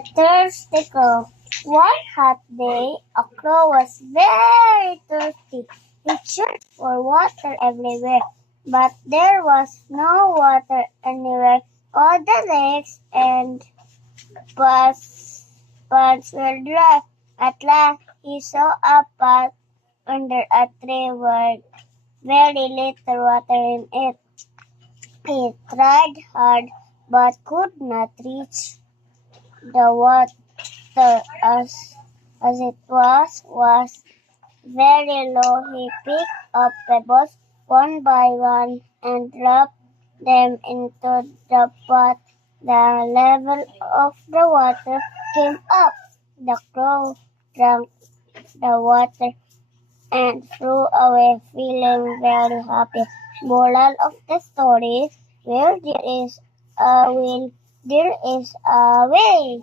A thirsty crow. One hot day, a crow was very thirsty. He searched for water everywhere, but there was no water anywhere. All the lakes and ponds were dry. At last, he saw a pot under a tree with very little water in it. He tried hard, but could not reach the water as it was very low. He picked up pebbles one by one and dropped them into the pot. The level of the water came up. The crow drank the water and flew away feeling very happy. Moral of the story: where there is a will, there is a way.